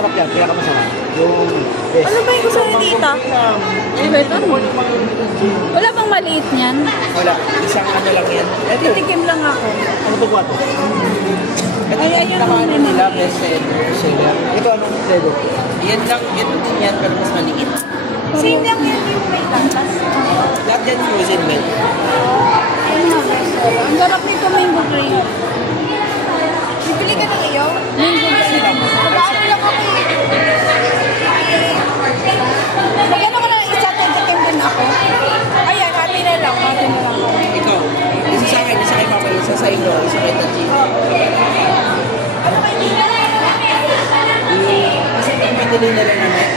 masarap yan, pinakamasarap. Yung best. Ano ba yung gusto ni tita? Eh, ba ito? Wala bang maliit niyan? Wala, isang ano lang yan. Ito, Titikim lang ako. ano to ba ito? Ito Ay, yung ayun, pinakaano ano nila, best seller. Ito anong flavor? Yan lang, yan din yan, pero mas maliit. Same lang yan yung may tatas. Lahat yan frozen milk. Ano nga, best seller. Ang sarap nito mango drink. Bibili ka ng iyo? Mango drink. Nag-ano lang ako eh. Magkano ka lang isa, titikim din ako. Ayan, hati na lang. Hati na lang ako. Ikaw, isa sa akin, isa kay Papa, isa sa inyo, isa kay Tachi. Ano kayo dito? Kasi yung pinili nila namin,